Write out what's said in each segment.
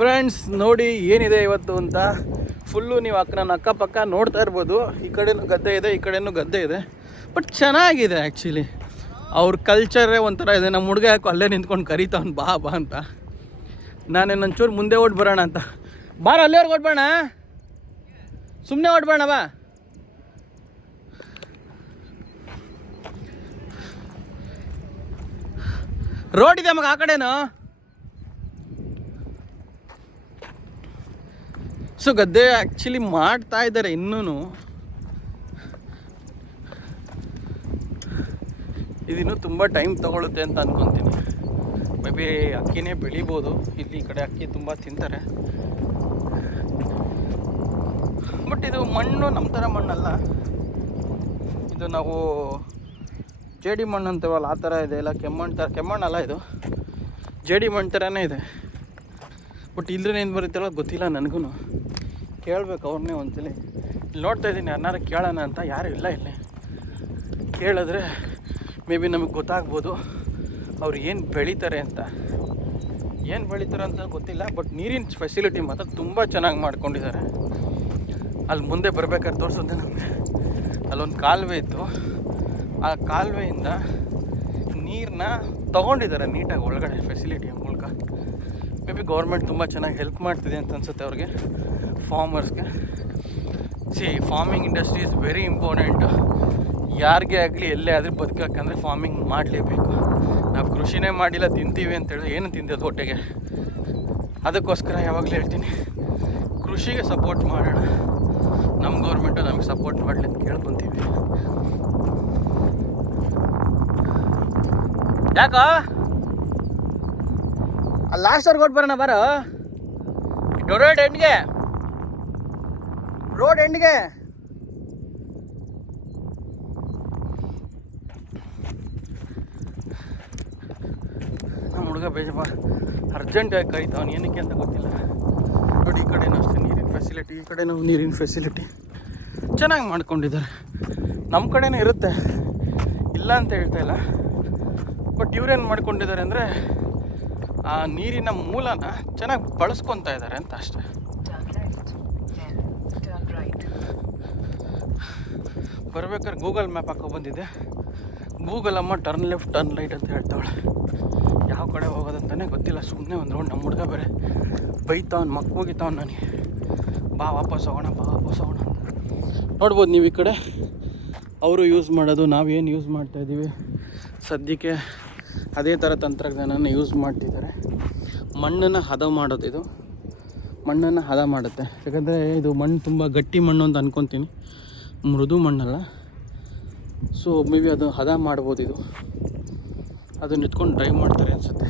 Friends ನೋಡಿ ಏನಿದೆ ಇವತ್ತು ಅಂತ ಫುಲ್ಲು ನೀವು ನನ್ನ ಅಕ್ಕಪಕ್ಕ ನೋಡ್ತಾ ಇರ್ಬೋದು. ಈ ಕಡೆನೂ ಗದ್ದೆ ಇದೆ, ಈ ಕಡೆನೂ ಗದ್ದೆ ಇದೆ. ಬಟ್ ಚೆನ್ನಾಗಿದೆ ಆ್ಯಕ್ಚುಲಿ. ಅವ್ರ ಕಲ್ಚರೇ ಒಂಥರ ಇದೆ. ನಮ್ಮ ಹುಡುಗ ಯಾಕೋ ಅಲ್ಲೇ ನಿಂತ್ಕೊಂಡು ಕರೀತಾವ್ನು ಬಾ ಬಾ ಅಂತ. ನಾನೇನು ಒಂಚೂರು ಮುಂದೆ ಓಡ್ ಬರೋಣ ಅಂತ. ಬಾರ ಅಲ್ಲಿವರೆಗೆ ಓಡ್ಬೇಡ, ಸುಮ್ಮನೆ ಓಡ್ಬೇಡ ಬಾ. ರೋಡ್ ಇದೆ ಮಗ ಆ ಕಡೆನೂ. ಸೊ ಗದ್ದೆ ಆ್ಯಕ್ಚುಲಿ ಮಾಡ್ತಾ ಇದ್ದಾರೆ ಇನ್ನೂ. ಇದಿನ್ನೂ ತುಂಬ ಟೈಮ್ ತೊಗೊಳುತ್ತೆ ಅಂತ ಅಂದ್ಕೊತೀನಿ. ಮೇ ಬಿ ಅಕ್ಕಿನೇ ಬೆಳಿಬೋದು. ಇಲ್ಲಿ ಈ ಕಡೆ ಅಕ್ಕಿ ತುಂಬ ತಿಂತಾರೆ. ಬಟ್ ಇದು ಮಣ್ಣು ನಮ್ಮ ಥರ ಮಣ್ಣಲ್ಲ. ಇದು ನಾವು ಜೇಡಿ ಮಣ್ಣು ಅಂತೀವಲ್ಲ ಆ ಥರ ಇದೆ. ಇಲ್ಲ ಕೆಮ್ಮಣ್ಣಲ್ಲ, ಇದು ಜೇಡಿ ಮಣ್ಣು ಥರನೇ ಇದೆ. ಬಟ್ ಇಲ್ಲೇನು ಬರುತ್ತಲ್ಲ ಗೊತ್ತಿಲ್ಲ ನನಗೂ. ಕೇಳಬೇಕು ಅವ್ರನ್ನೇ ಒಂದ್ಸಲಿ. ಇಲ್ಲಿ ನೋಡ್ತಾ ಇದ್ದೀನಿ ಯಾರನ್ನಾರು ಕೇಳೋಣ ಅಂತ. ಯಾರು ಇಲ್ಲ ಇಲ್ಲಿ. ಕೇಳಿದ್ರೆ ಮೇ ಬಿ ನಮಗೆ ಗೊತ್ತಾಗ್ಬೋದು ಅವ್ರು ಏನು ಬೆಳೀತಾರೆ ಅಂತ. ಏನು ಬೆಳೀತಾರೆ ಅಂತ ಗೊತ್ತಿಲ್ಲ. ಬಟ್ ನೀರಿನ ಫೆಸಿಲಿಟಿ ಮಾತ್ರ ತುಂಬ ಚೆನ್ನಾಗಿ ಮಾಡ್ಕೊಂಡಿದ್ದಾರೆ. ಅಲ್ಲಿ ಮುಂದೆ ಬರಬೇಕಾದ್ರೆ ತೋರಿಸೋದೆ ನಮಗೆ. ಅಲ್ಲೊಂದು ಕಾಲುವೆ ಇತ್ತು. ಆ ಕಾಲುವೆಯಿಂದ ನೀರನ್ನ ತೊಗೊಂಡಿದ್ದಾರೆ ನೀಟಾಗಿ ಒಳಗಡೆ ಫೆಸಿಲಿಟಿಯ ಮೂಲಕ. ಮೇ ಬಿ ಗೌರ್ಮೆಂಟ್ ತುಂಬ ಚೆನ್ನಾಗಿ ಹೆಲ್ಪ್ ಮಾಡ್ತಿದೆ ಅಂತ ಅನಿಸುತ್ತೆ ಅವ್ರಿಗೆ, ಫಾರ್ಮರ್ಸ್ಗೆ. Farming industry is very important. ಯಾರಿಗೇ ಆಗಲಿ ಎಲ್ಲೇ ಆದರೂ ಬದುಕಬೇಕಂದ್ರೆ ಫಾರ್ಮಿಂಗ್ ಮಾಡಲೇಬೇಕು. ನಾವು ಕೃಷಿನೇ ಮಾಡಿಲ್ಲ ತಿಂತೀವಿ ಅಂತೇಳಿ ಏನು ತಿಂತೀವಿ ಹೊಟ್ಟೆಗೆ. ಅದಕ್ಕೋಸ್ಕರ ಯಾವಾಗಲೂ ಹೇಳ್ತೀನಿ, ಕೃಷಿಗೆ ಸಪೋರ್ಟ್ ಮಾಡೋಣ. ನಮ್ಮ ಗೌರ್ಮೆಂಟು ನಮಗೆ ಸಪೋರ್ಟ್ ಮಾಡಲಿ ಅಂತ ಕೇಳ್ಕೊತೀವಿ. ಯಾಕೋ ಲಾಸ್ಟ್ವರ್ಗೆ ಹೊಟ್ಟು ಬರೋಣ ಬಾರೋ. ರೋಡ್ ಎಂಡ್ಗೆ ನಮ್ಮ ಹುಡುಗ ಬೇಜಪ್ಪ ಅರ್ಜೆಂಟಾಗಿ ಕರೀತಾವನು. ಏನಕ್ಕೆ ಅಂತ ಗೊತ್ತಿಲ್ಲ. ನೋಡಿ ಈ ಕಡೆನೂ ಅಷ್ಟೇ ನೀರಿನ ಫೆಸಿಲಿಟಿ, ಈ ಕಡೆನೂ ನೀರಿನ ಫೆಸಿಲಿಟಿ ಚೆನ್ನಾಗಿ ಮಾಡ್ಕೊಂಡಿದ್ದಾರೆ. ನಮ್ಮ ಕಡೆನೇ ಇರುತ್ತೆ, ಇಲ್ಲ ಅಂತ ಹೇಳ್ತಾ ಇಲ್ಲ. ಬಟ್ ಇವ್ರೇನು ಮಾಡ್ಕೊಂಡಿದ್ದಾರೆ ಅಂದರೆ ಆ ನೀರಿನ ಮೂಲನ ಚೆನ್ನಾಗಿ ಬಳಸ್ಕೊತಾ ಇದ್ದಾರೆ ಅಂತ ಅಷ್ಟೇ. ಬರ್ಬೇಕಾದ್ರೆ ಗೂಗಲ್ ಮ್ಯಾಪ್ ಹಾಕೋ ಬಂದಿದ್ದೆ. ಗೂಗಲ್ ಅಮ್ಮ ಟರ್ನ್ ಲೆಫ್ಟ್ ಟರ್ನ್ ರೈಟ್ ಅಂತ ಹೇಳ್ತಾವಳೆ. ಯಾವ ಕಡೆ ಹೋಗೋದಂತಲೇ ಗೊತ್ತಿಲ್ಲ. ಸುಮ್ಮನೆ ಒಂದು ರೌಂಡ್. ನಮ್ಮ ಹುಡುಗ ಬೇರೆ ಬೈತಾವ್ನು, ಮಕ್ಕೋಗಿತಾವ್ನು ನನಗೆ, ಬಾ ವಾಪಸ್ ಹೋಗೋಣ ಅಂತ. ನೋಡ್ಬೋದು ನೀವು ಈ ಕಡೆ ಅವರು ಯೂಸ್ ಮಾಡೋದು, ನಾವೇನು ಯೂಸ್ ಮಾಡ್ತಾಯಿದ್ದೀವಿ ಸದ್ಯಕ್ಕೆ ಅದೇ ಥರ ತಂತ್ರಜ್ಞಾನನ ಯೂಸ್ ಮಾಡ್ತಿದ್ದಾರೆ. ಮಣ್ಣನ್ನು ಹದ ಮಾಡೋದು, ಇದು ಮಣ್ಣನ್ನು ಹದ ಮಾಡುತ್ತೆ. ಯಾಕಂದರೆ ಇದು ಮಣ್ಣು ತುಂಬ ಗಟ್ಟಿ ಮಣ್ಣು ಅಂತ ಅಂದ್ಕೊತೀನಿ, ಮೃದು ಮಣ್ಣಲ್ಲ. ಸೊ ಮೇ ಬಿ ಅದು ಹದ ಮಾಡ್ಬೋದು. ಇದು ಅದನ್ನ ಇಟ್ಕೊಂಡು ಡ್ರೈವ್ ಮಾಡ್ತಾರೆ ಅನಿಸುತ್ತೆ.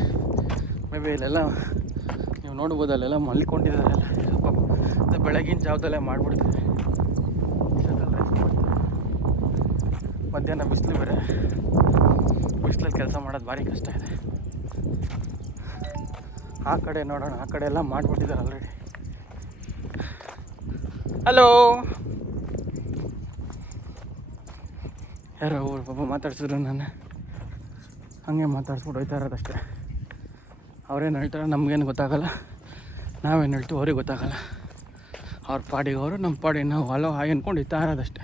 ಮೇ ಬಿ ಇಲ್ಲೆಲ್ಲ ನೀವು ನೋಡ್ಬೋದು, ಅಲ್ಲೆಲ್ಲ ಮಲ್ಕೊಂಡಿದ್ದಾರೆ. ಅದು ಬೆಳಗಿನ ಜಾವದಲ್ಲೇ ಮಾಡಿಬಿಡ್ತಾರೆ. ಮಧ್ಯಾಹ್ನ ಬಿಸಿಲು ಬೇರೆ, ಬಿಸಿಲಲ್ಲಿ ಕೆಲಸ ಮಾಡೋದು ಭಾರಿ ಕಷ್ಟ ಇದೆ. ಆ ಕಡೆ ನೋಡೋಣ, ಆ ಕಡೆ ಎಲ್ಲ ಮಾಡಿಬಿಟ್ಟಿದ್ದಾರೆ ಆಲ್ರೆಡಿ. ಹಲೋ, ಯಾರೋ ಅವ್ರು ಪಾಪ ಮಾತಾಡ್ಸಿದ್ರು ನಾನು, ಹಾಗೆ ಮಾತಾಡ್ಸ್ಬಿಟ್ಟು ಹೋಯ್ತಾ ಇರೋದಷ್ಟೇ. ಅವ್ರೇನು ಹೇಳ್ತಾರೆ ನಮಗೇನು ಗೊತ್ತಾಗಲ್ಲ, ನಾವೇನು ಹೇಳ್ತೀವಿ ಅವ್ರಿಗೆ ಗೊತ್ತಾಗಲ್ಲ. ಅವ್ರ ಪಾಡಿಗೆ ಅವರು, ನಮ್ಮ ಪಾಡಿಗೆ ನಾವು ಹಲೋ ಹಾಯ್ ಅಂದ್ಕೊಂಡು ಇತ್ತಾ ಇರೋದಷ್ಟೇ.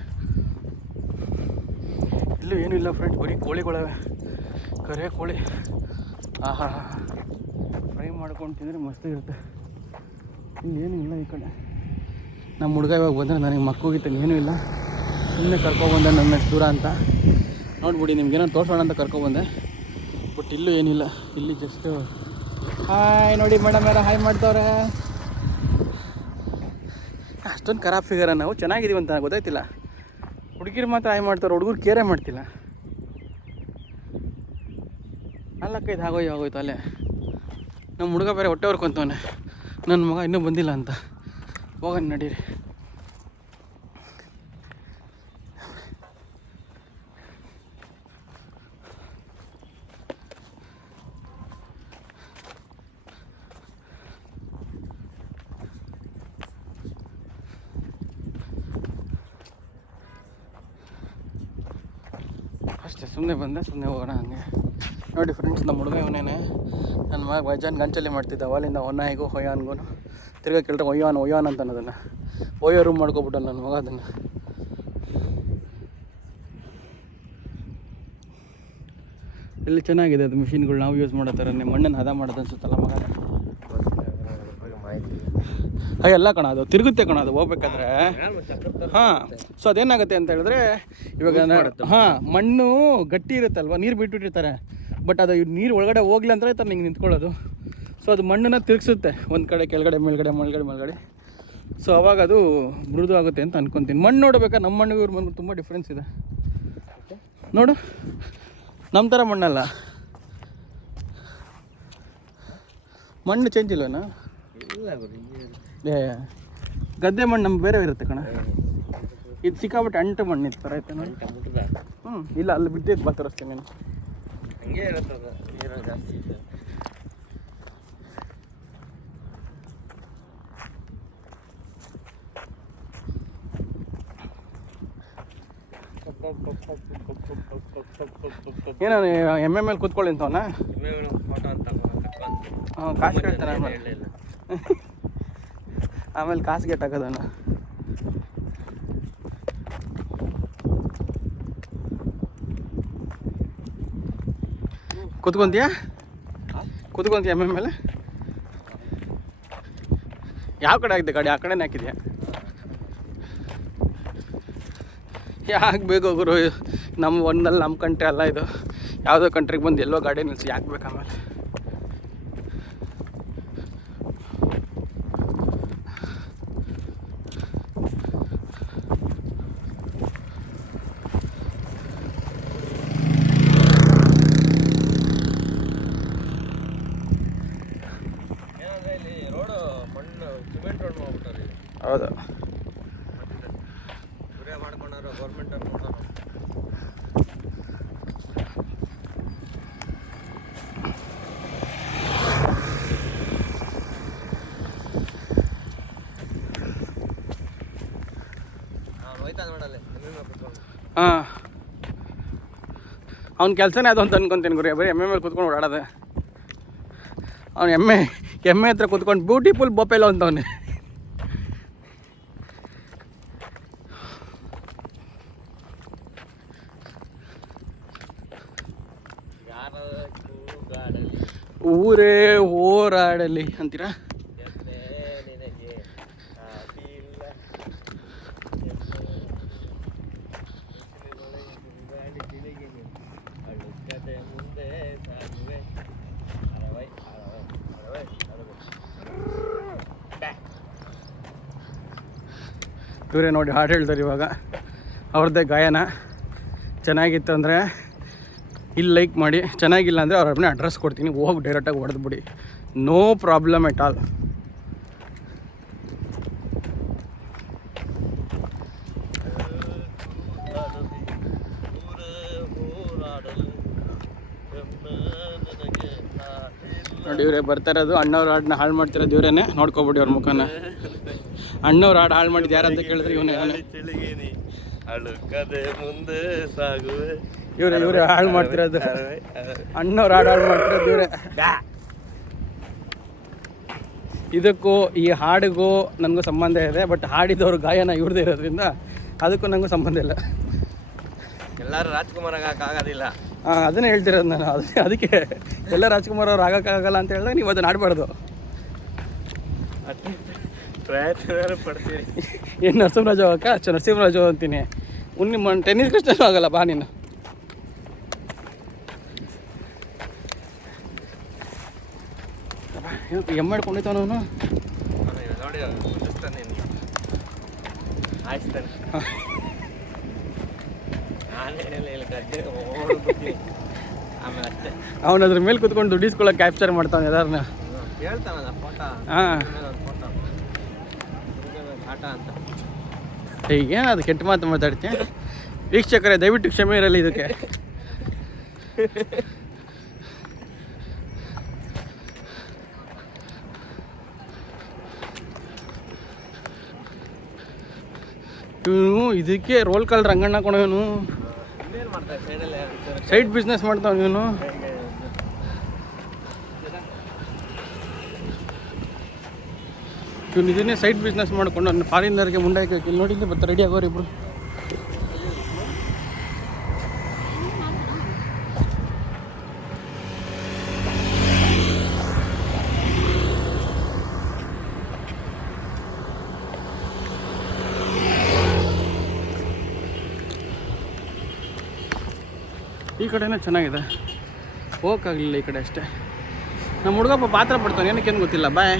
ಇಲ್ಲೂ ಏನೂ ಇಲ್ಲ ಫ್ರೆಂಡ್ಸ್, ಬರೀ ಕೋಳಿಗಳವೆ, ಕರೆ ಕೋಳಿ. ಆಹಾ, ಫ್ರೈ ಮಾಡ್ಕೊಂಡು ತಿಂದರೆ ಮಸ್ತಾಗಿರುತ್ತೆ. ಇಲ್ಲಿ ಏನೂ ಇಲ್ಲ ಈ ಕಡೆ. ನಮ್ಮ ಹುಡುಗ ಇವಾಗ ಬಂದರೆ ನನಗೆ ಮಕ್ಕೋಗಿತ್ತು, ಏನೂ ಇಲ್ಲ. ಸುಮ್ಮನೆ ಕರ್ಕೊಬಂದೆ ನನ್ನಷ್ಟು ದೂರ ಅಂತ. ನೋಡ್ಬಿಡಿ ನಿಮ್ಗೇನೋ ತೋರಿಸೋಣ ಅಂತ ಕರ್ಕೊಬಂದೆ. ಬಟ್ ಇಲ್ಲೂ ಏನಿಲ್ಲ. ಇಲ್ಲಿ ಜಸ್ಟು ಹಾಯ್ ನೋಡಿ ಮೇಡಮ್ ಯಾರು ಹಾಯ್ ಮಾಡ್ತವ್ರೆ. ಅಷ್ಟೊಂದು ಖರಾಬ್ ಫಿಗರ ನಾವು, ಚೆನ್ನಾಗಿದ್ದೀವಿ ಅಂತ ಗೊತ್ತಾಯ್ತಿಲ್ಲ. ಹುಡುಗಿರು ಮಾತ್ರ ಹಾಯ್ ಮಾಡ್ತಾರೆ, ಹುಡುಗರು ಕೇರೇ ಮಾಡ್ತಿಲ್ಲ. ನಾಲ್ಕೈದು ಆಗೋಯ್ತು ಅಲ್ಲೇ. ನಮ್ಮ ಹುಡುಗ ಬೇರೆ ಹೊಟ್ಟೆ ಹೊರ್ಕೊಂತವನೆ, ನನ್ನ ಮಗ ಇನ್ನೂ ಬಂದಿಲ್ಲ ಅಂತ. ಹೋಗೋಣ ನಡೀರಿ. ಅಷ್ಟೇ, ಸುಮ್ಮನೆ ಬಂದೆ, ಸುಮ್ಮನೆ ಹೋಗೋಣ ಹಂಗೆ. ನೋಡಿ ಫ್ರೆಂಡ್ಸ್, ನಮ್ಮ ಹುಡುಗ ಇವನೇನೆ. ನನ್ನ ಮಗ ವೈಜಾನ್ ಗಂಚಲ್ಲಿ ಮಾಡ್ತಿದ್ದ ಅವಾಲಿಂದ ಒನ್ನಾಯಿಗೂ ಹೊಯ್ಯಾನ್ಗೂ ತಿರ್ಗಾ ಕೇಳಿದ್ರೆ ಒಯ್ಯಾನ್ ಅಂತ ಅನ್ನೋದನ್ನು ಒಯ್ಯೋ ರೂಮ್ ಮಾಡ್ಕೊಬಿಟ್ಟು ನನ್ನ ಮಗ ಅದನ್ನು. ಇಲ್ಲಿ ಚೆನ್ನಾಗಿದೆ ಅದು ಮಿಷಿನ್ಗಳು ನಾವು ಯೂಸ್ ಮಾಡೋ ಥರ. ಮಣ್ಣನ್ನು ಹದ ಮಾಡೋದು ಅನ್ಸುತ್ತಲ್ಲ ಮಗ. ಎಲ್ಲ ಕಣ ಅದು ತಿರುಗುತ್ತೆ ಕಣ ಅದು ಹೋಗ್ಬೇಕಾದ್ರೆ. ಹಾಂ, ಸೊ ಅದೇನಾಗುತ್ತೆ ಅಂತ ಹೇಳಿದ್ರೆ ಇವಾಗ ಮಣ್ಣು ಗಟ್ಟಿ ಇರುತ್ತಲ್ವ, ನೀರು ಬಿಟ್ಬಿಟ್ಟಿರ್ತಾರೆ, ಬಟ್ ಅದು ನೀರು ಒಳಗಡೆ ಹೋಗ್ಲಿ ಅಂತ ಇರ್ತಾರೆ ನಿಂಗೆ ನಿಂತ್ಕೊಳ್ಳೋದು. ಸೊ ಅದು ಮಣ್ಣನ್ನು ತಿರುಗಿಸುತ್ತೆ ಒಂದು ಕಡೆ ಕೆಳಗಡೆ ಮೇಲ್ಗಡೆ. ಸೊ ಅವಾಗ ಅದು ಮೃದು ಆಗುತ್ತೆ ಅಂತ ಅನ್ಕೊತೀನಿ. ಮಣ್ಣು ನೋಡ್ಬೇಕಾ, ನಮ್ಮ ಮಣ್ಣಿಗೆ ಇವ್ರ ಮಣ್ಣಿಗೆ ತುಂಬ ಡಿಫ್ರೆನ್ಸ್ ಇದೆ ನೋಡು. ನಮ್ಮ ಥರ ಮಣ್ಣಲ್ಲ, ಮಣ್ಣು ಚೇಂಜ್ ಇಲ್ವನಾ? ಗದ್ದೆ ಮಣ್ಣು ನಮ್ಗೆ ಬೇರೆ ಇರುತ್ತೆ ಕಣ. ಇದು ಸಿಕ್ಕಾಬಿಟ್ಟು ಅಂಟು ಮಣ್ಣು ಇತ್ತು ಥರ ಆಯ್ತು ನೋಡಿ. ಇಲ್ಲ ಅಲ್ಲಿ ಬಿದ್ದಿದ್ದು ಬಾ ತೋರಿಸ್ತೀನಿ ನೀನು. ಹಂಗೆ ಇರುತ್ತದ, ನೀರು ಜಾಸ್ತಿ ಇದೆ. ಏನೋ ಎಮ್ಮೆ ಮೇಲೆ ಕೂತ್ಕೊಳ್ಳಿ ಅಂತವನ. ಕಾಸು ಕೇಳ್ತಾನೆ ಆಮೇಲೆ ಕಾಸು ಗೇಟ್ ಹಾಕೋದವನು. ಕೂತ್ಕೊಂತೀಯಾ ಎಮ್ಮೆ ಮೇಲೆ? ಯಾವ ಕಡೆ ಆಗಿದೆ ಗಾಡಿ? ಆ ಕಡೆನೇ ಹಾಕಿದ್ಯಾ? ಯಾಕೆ ಬೇಕು ಗುರು, ನಮ್ಮ ಒಂದಲ್ಲಿ ನಮ್ಮ ಕಂಟ್ರಿ ಅಲ್ಲ ಇದು. ಯಾವುದೋ ಕಂಟ್ರಿಗೆ ಬಂದು ಎಲ್ಲೋ ಗಾಡಿ ನಿಲ್ಲಿಸಿ ಯಾಕೆ ಬೇಕು ಆಮೇಲೆ? ಹೌದು, ಗೌರ್ಮೆಂಟ್ ಹಾಂ, ಅವ್ನ ಕೆಲಸನೇ ಅದು ಅಂತ ಅನ್ಕೊತೀನಿ ಗುರಿ. ಬರೀ ಎಮ್ಮೆ ಮೇಲೆ ಕೂತ್ಕೊಂಡು ಓಡಾಡೋದೆ. ಅವ್ನು ಎಮ್ಮೆ ಹತ್ರ ಕೂತ್ಕೊಂಡು ಬ್ಯೂಟಿಫುಲ್ ಬೊಪ್ಪೆಲ್ಲ ಅಂತವನೇ. ಊರೇ ಹೋರಾಡಲಿ ಅಂತೀರಾ? ಇವರೇ ನೋಡಿ ಹಾಡು ಹೇಳ್ತಾರೆ ಇವಾಗ. ಅವ್ರದ್ದೇ ಗಾಯನ. ಚೆನ್ನಾಗಿತ್ತು ಅಂದರೆ ಇಲ್ಲಿ ಲೈಕ್ ಮಾಡಿ, ಚೆನ್ನಾಗಿಲ್ಲ ಅಂದರೆ ಅವ್ರ ಅಪ್ಪನೇ ಅಡ್ರೆಸ್ ಕೊಡ್ತೀನಿ, ಹೋಗಿ ಡೈರೆಕ್ಟಾಗಿ ಹೊಡೆದ್ಬಿಡಿ, ನೋ ಪ್ರಾಬ್ಲಮ್ ಎಟ್ ಆಲ್. ನೋಡಿ ಇವರೇ ಬರ್ತಾ ಇರೋದು. ಅಣ್ಣವ್ರ ಹಾಡನ್ನ ಹಾಳು ಮಾಡ್ತಿರೋದು ಇವರೇನೆ. ನೋಡ್ಕೊಬಿಡಿ ಅವ್ರ ಮುಖನ. ಅಣ್ಣವ್ರ ಹಾಡು ಹಾಳು ಮಾಡಿದ್ದು ಯಾರಂತ ಕೇಳಿದ್ರೆ ಇವನೇ. ಇವರೇ ಹಾಳು ಮಾಡ್ತಿರೋದು. ಅಣ್ಣವ್ರ ಹಾಡು ಮಾಡ್ತಿರೋದು ಇವರೇ. ಇದಕ್ಕೂ ಈ ಹಾಡಿಗೂ ನನಗೂ ಸಂಬಂಧ ಇದೆ, ಬಟ್ ಹಾಡಿದವ್ರ ಗಾಯನ ಇವ್ರದ್ದೇ ಇರೋದ್ರಿಂದ ಅದಕ್ಕೂ ನನಗೂ ಸಂಬಂಧ ಇಲ್ಲ. ಎಲ್ಲರೂ ರಾಜ್ಕುಮಾರ್ ಆಗೋಕ್ಕಾಗೋದಿಲ್ಲ. ಅದನ್ನೇ ಹೇಳ್ತಿರೋದು ನಾನು. ಅದಕ್ಕೆ ಎಲ್ಲ ರಾಜ್ಕುಮಾರ್ ಅವ್ರು ಆಗೋಕ್ಕಾಗಲ್ಲ ಅಂತ ಹೇಳಿದ್ರೆ ನೀವು ಅದನ್ನು ಆಡಬಾರ್ದು. ಪ್ರಯತ್ನ ಪಡ್ತೀರಿ. ಏನು ನರಸಿಂಹರಾಜು ಅಕ್ಕ? ನರಸಿಂಹರಾಜು ಅಂತೀನಿ. ನಿಮ್ಮ ಟೆನ್ನಿಸ್ ಕಷ್ಟನೂ ಆಗಲ್ಲ ಬಾ ನೀನು. ಎಮ್ ಮಾಡ್ಕೊಂಡಿದ್ದಾವ ಅವನು. ನೋಡಿ ಆಯ್ತಾನೆ. ಅವನ ಅದ್ರ ಮೇಲೆ ಕುತ್ಕೊಂಡು ದುಡ್ಡಿಸ್ಕೊಳ್ಳೋಕೆ ಕ್ಯಾಪ್ಚರ್ ಮಾಡ್ತಾನೆ ಯಾರನ್ನ ಹೇಳ್ತಾನಲ್ಲ ಫೋಟೋ. ಹಾಂ, ಹೀಗೆ ಅದು ಕೆಟ್ಟ ಮಾತು ಮಾತಾಡ್ತೀನಿ. ವೀಕ್ಷಕರೇ ದಯವಿಟ್ಟು ಕ್ಷಮೆ ಇರಲಿ ಇದಕ್ಕೆ. ಇವನು ಇದಕ್ಕೆ ರೋಲ್ ಕಾಲ್ ರಂಗಣ್ಣ ಕೊಡೋನು. ಇನ್ನೇನು ಮಾಡ್ತಾರೆ ಸೈಡಲ್ಲೇ. ಸೈಡ್ ಬಿಸ್ನೆಸ್ ಮಾಡ್ತಾವ ನೀನು. ಇವ್ನು ಇದನ್ನೇ ಸೈಡ್ ಬಿಸ್ನೆಸ್ ಮಾಡ್ಕೊಂಡು ಅವ್ನು ಫಾರಿನರ್ಗೆ ಮುಂಡಾಯ್ಕೆ ನೋಡಿ ಬರ್ತಾರೆ ರೆಡಿ ಆಗೋರು ಇಬ್ರು. ಈ ಕಡೆನೇ ಚೆನ್ನಾಗಿದೆ, ಹೋಗೋಕ್ಕಾಗಲಿಲ್ಲ ಈ ಕಡೆ ಅಷ್ಟೇ. ನಮ್ಮ ಹುಡುಗಪ್ಪ ಪಾತ್ರ ಪಡ್ತಾನೆ ಏನಕ್ಕೇನು ಗೊತ್ತಿಲ್ಲ. ಬಾಯ್.